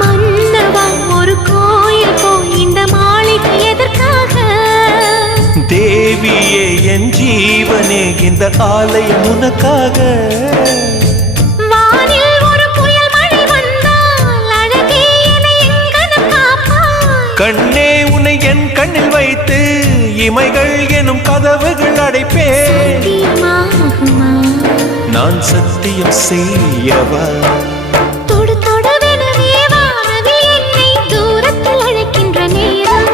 மன்னவா ஒரு கோயில் போய் இந்த மாளிகை எதற்காக? தேவியே என் ஜீவனே இந்த ஆலயம் உனக்காக. வானில் ஒரு புயல் மழை வந்தால் அழகே என்னை எங்கனம் காப்பாய். கண்ணே உன்னை என் கண்ணில் வைத்து இமைகள் எனும் கதவுகள் அடைப்பேன். சத்தியமாகுமா? நான் சத்தியம் செய்யவா? தொடு தொடுவெனவே வானவில் என்னை தூரத்தில் அழைக்கின்ற நேரம்.